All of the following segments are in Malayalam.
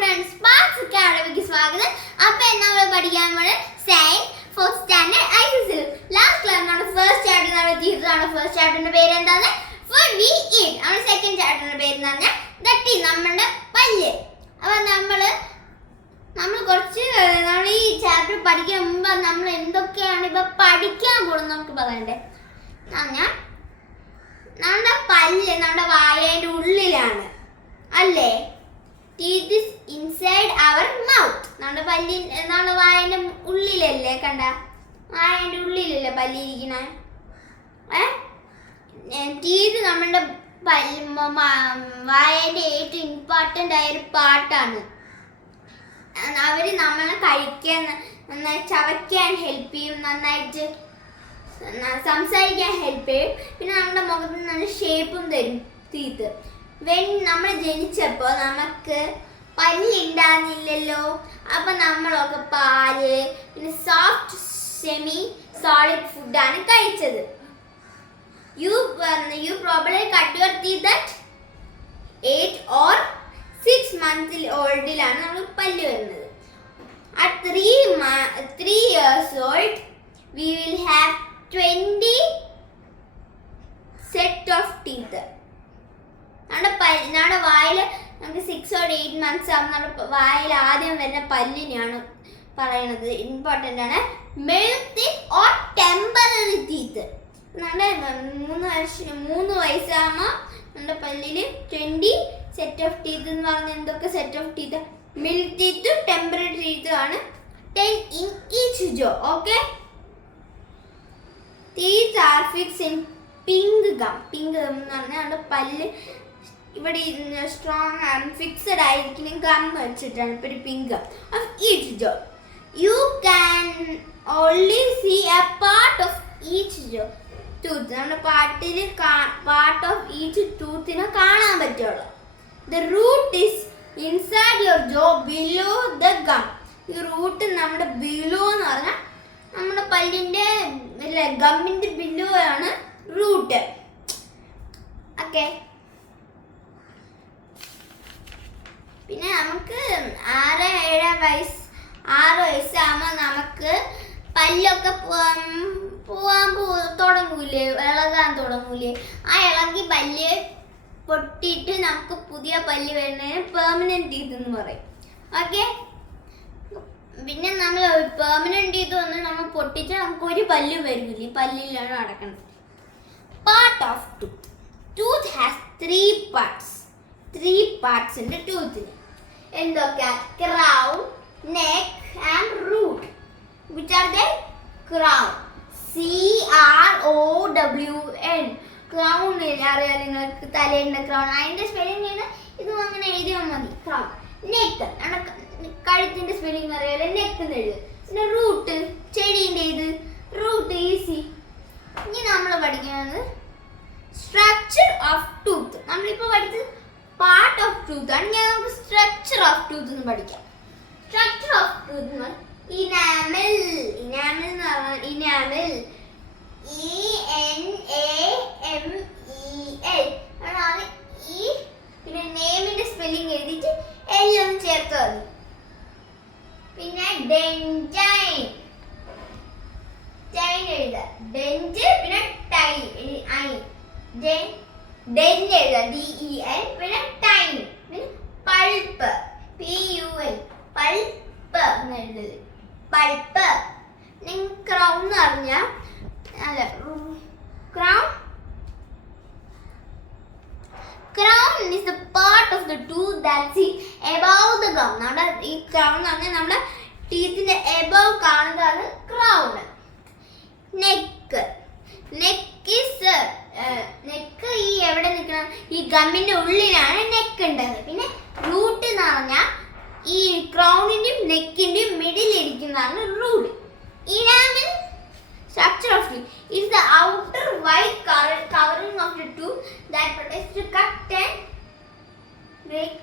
friends, Sparks Academy സ്വാഗതം. അപ്പോൾ നമ്മൾ പഠിക്കാൻ പോകുന്നത് സയൻസ് 4th സ്റ്റാൻഡേർഡ് ഐസിസിൽ. ലാസ്റ്റ് ക്ലാസ് നമ്മുടെ ഫസ്റ്റ് ചാപ്റ്റർ നമ്മൾ തീർത്തതാണ്. ഫസ്റ്റ് ചാപ്റ്ററിന്റെ പേര് എന്താണ്? Food we eat. നമ്മുടെ സെക്കൻഡ് ചാപ്റ്ററിന്റെ പേര് എന്താണ്? ദാറ്റ് ഈസ് നമ്മുടെ പല്ല്. അപ്പോൾ നമ്മൾ ഈ ചാപ്റ്റർ പഠിക്കാൻ മുമ്പ് നമ്മൾ എന്തൊക്കെയാണ് ഇപ്പോൾ പഠിക്കാൻ പോകുന്നത് നമുക്ക് പറയണ്ടേ. നമ്മുടെ പല്ല് നമ്മുടെ വായേൻ്റെ ഉള്ളിലാണ് അല്ലേ? Teeth is inside our mouth. നമ്മുടെ വായന്റെ ഉള്ളിലല്ലേ? കണ്ട വായന്റെ ഉള്ളിലല്ലേ പല്ലിരിക്കണേ? ടീത്ത് നമ്മുടെ വായന്റെ ഏറ്റവും ഇമ്പോർട്ടൻ്റ് ആയ ഒരു പാർട്ടാണ്. അവര് നമ്മളെ കഴിക്കാൻ, നന്നായി ചവയ്ക്കാൻ ഹെൽപ്പ് ചെയ്യും, നന്നായിട്ട് സംസാരിക്കാൻ ഹെൽപ്പ് ചെയ്യും. പിന്നെ നമ്മുടെ മുഖത്തിന് നല്ല ഷേപ്പും തരും ടീത്ത്. നമ്മൾ ജനിച്ചപ്പോൾ നമുക്ക് പല്ലുണ്ടാകുന്നില്ലല്ലോ. അപ്പം നമ്മളൊക്കെ പാല് പിന്നെ സോഫ്റ്റ് സെമി സോളിഡ് ഫുഡാണ് കഴിച്ചത്. You probably cut your teeth at 8 or 6 months ഓൾഡിലാണ് നമ്മൾ പല്ല് വരുന്നത്. At 3 years old we will have 20 set of teeth. നമ്മുടെ വായിൽ നമുക്ക് 6 or 8 months ആകുമ്പോൾ നമ്മുടെ വായിൽ ആദ്യം വരുന്ന പല്ലിനെയാണ് പറയണത്. ഇമ്പോർട്ടൻ്റ് ആണ്. Milk or temporary teeth. നമ്മുടെ 3 വയസ്സാകുമ്പോൾ നമ്മുടെ പല്ലിൽ 20 സെറ്റ് ഓഫ് ടീത്ത് എന്ന് പറഞ്ഞാൽ എന്തൊക്കെ സെറ്റ് ഓഫ് ടീത്ത്? മിൽക്ക് ടീത്തും ടെമ്പററി ടീത്തും ആണ്. 10 in each jaw. Okay? Teeth are fixed in pink gum. Pink gum എന്ന് പറഞ്ഞാൽ നമ്മുടെ പല്ല് ഇവിടെ സ്ട്രോങ് ആണ്, ഫിക്സഡ് ആയിരിക്കുന്ന ഗം വെച്ചിട്ടാണ് ഇപ്പോൾ ഒരു pink gum of each jaw. You can only see a part of each jaw tooth. നമ്മുടെ പാർട്ട് ഓഫ് ഈച്ച് ടൂത്തിനെ കാണാൻ പറ്റുള്ളൂ. The root is inside your jaw below the gum. ഈ റൂട്ട് നമ്മുടെ ബിലോ എന്ന് പറഞ്ഞാൽ നമ്മുടെ പല്ലിൻ്റെ ഗമ്മിൻ്റെ ബിലോ ആണ് റൂട്ട്. ഓക്കെ. പിന്നെ നമുക്ക് 6 വയസ്സാകുമ്പോൾ നമുക്ക് പല്ലൊക്കെ തുടങ്ങൂലേ, ഇളകാൻ തുടങ്ങൂലേ? ആ ഇളകി പല്ല് പൊട്ടിയിട്ട് നമുക്ക് പുതിയ പല്ല് വരുന്നതിന് പെർമനൻറ്റ് ടീത്ത് എന്ന് പറയും. ഓക്കെ. പിന്നെ നമ്മൾ പെർമനൻറ്റ് ടീത്ത് വന്ന് നമ്മൾ പൊട്ടിച്ചാൽ നമുക്ക് ഒരു പല്ലും വരില്ല. ഈ പല്ലിലാണ് നടക്കുന്നത്. Part of tooth. Tooth has 3 parts. 3 parts ഉണ്ട് ടൂത്തിന്. എന്തൊക്കെയാ? Crown, neck and root. Which are they? Crown. CROWN. Crown അറിയാം നിങ്ങൾക്ക്, തലേൻ്റെ ക്രൗൺ. അതിൻ്റെ സ്പെല്ലിംഗ് ഇത് അങ്ങനെ എഴുതിയാൽ മതി. ക്രൗൺ. നെക്ക്, കഴുത്തിൻ്റെ സ്പെല്ലിംഗ് അറിയാലോ, നെക്ക് എന്ന് എഴുതുക. പിന്നെ റൂട്ട്, ചെടീൻ്റെ ഇത് റൂട്ട്, ഈസി. ഇനി നമ്മൾ പഠിക്കുന്നത് സ്ട്രക്ചർ ഓഫ് ടൂത്ത്. നമ്മളിപ്പോൾ പഠിച്ചത് പാർട്ട് ഓഫ് ടൂത്ത് ആണ്. ഞാൻ നമുക്ക് സ്ട്രക്ചർ ഓഫ് ടൂത്ത് എന്ന് പഠിക്കാം. സ്ട്രക്ചർ ഓഫ് ടൂത്ത് എന്ന് പറഞ്ഞാൽ ഇനാമൽ. ഇനാമൽ എന്ന് പറഞ്ഞാൽ ഇനാമൽ ENAMEL അതാണ്. ഈ പിന്നെ നെയിമിന്റെ സ്പെല്ലിംഗ് എഴുതിയിട്ട് എല്ലാം ചേർത്ത് മതി. പിന്നെ ഡെന്റൈൻ. ടൈൻ എഴുതുക. ഡെന്റ് പിന്നെ ടൈൻ ഡെന്റ് എഴുതുക. DEN. പിന്നെ ടൈൻ. പിന്നെ പൾപ്പ്. PUL. പൾപ്പ് എന്ന് എഴുതുക. പൾപ്പ്. ക്രൗൺ എന്ന് പറഞ്ഞാൽ അല്ല, crown is the part of the tooth that is above the gum. നമ്മുടെ ഈ crown എന്ന് പറഞ്ഞാൽ നമ്മുടെ ടീത്തിന്റെ above കാണുന്നതാണ് crown. നെക്ക്. നെക്ക് ഈ എവിടെ നിൽക്കണം? ഈ ഗമ്മിന്റെ ഉള്ളിലാണ് നെക്ക് ഉണ്ടാകുന്നത്. പിന്നെ റൂട്ട് എന്ന് പറഞ്ഞാൽ ഈ ക്രൗണിന്റെയും നെക്കിന്റെയും മിഡിൽ ഇരിക്കുന്നതാണ് root. Enamel structure of teeth is the outer white covering of the tooth that protects the cut and break.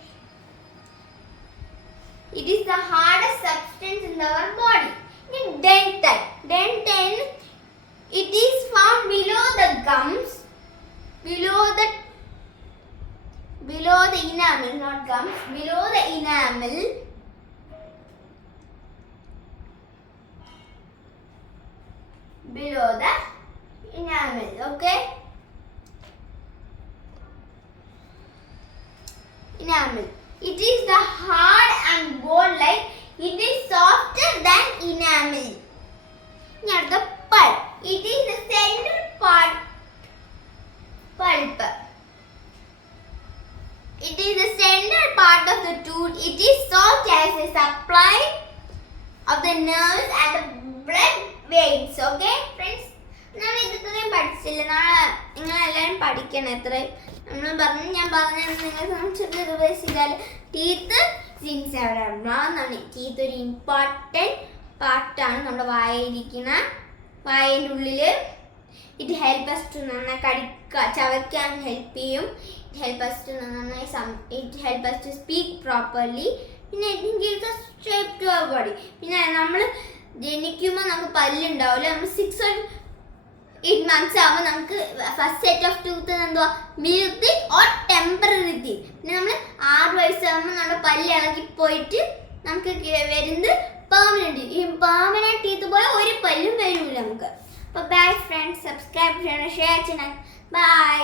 It is the hardest substance in our body. Dentin. It is found below the gums, below the below the enamel, not gums, below the enamel. Below the enamel, okay? Enamel. It is the hard and bone-like. It is softer than enamel. Now the pulp. It is the center part. Pulp. It is the center part of the tooth. It is soft as a supply of the nerves and the blood veins. Okay, friends? നമ്മൾ ഇത്രയും പഠിച്ചില്ല. നാളെ നിങ്ങളെല്ലാവരും പഠിക്കണം. എത്രയും ഞാൻ നിങ്ങൾ റിവൈസ് ചെയ്താൽ ടീത്ത് എന്നാണ്. ടീത്ത് ഒരു ഇമ്പോർട്ടൻറ്റ് പാർട്ടാണ് നമ്മുടെ വായൻ്റെ ഉള്ളിൽ. ഇറ്റ് ഹെൽപ്പ് us to നന്നായി ചവയ്ക്കാൻ ഹെൽപ്പ് ചെയ്യും. It help us to speak properly. പിന്നെ it gives us shape to our body. പിന്നെ നമ്മൾ ജനിക്കുമ്പോൾ നമുക്ക് പല്ലുണ്ടാവില്ല. നമ്മൾ 6 or 8 months ആകുമ്പോൾ നമുക്ക് ഫസ്റ്റ് സെറ്റ് ഓഫ് ടൂത്ത് എന്തുവാ, milk teeth or temporary teeth. പിന്നെ നമ്മൾ 6 വയസ്സാകുമ്പോൾ നമ്മുടെ പല്ല് ഇളകി പോയിട്ട് നമുക്ക് വരുന്നത് പെർമനന്റ്. ഈ പെർമനന്റ് ടീത്ത് പോലെ ഒരു പല്ലും വരില്ല നമുക്ക്. അപ്പോൾ ബൈ ഫ്രണ്ട്സ്, സബ്സ്ക്രൈബ് ചെയ്യണം, ഷെയർ ചെയ്യണം. ബൈ.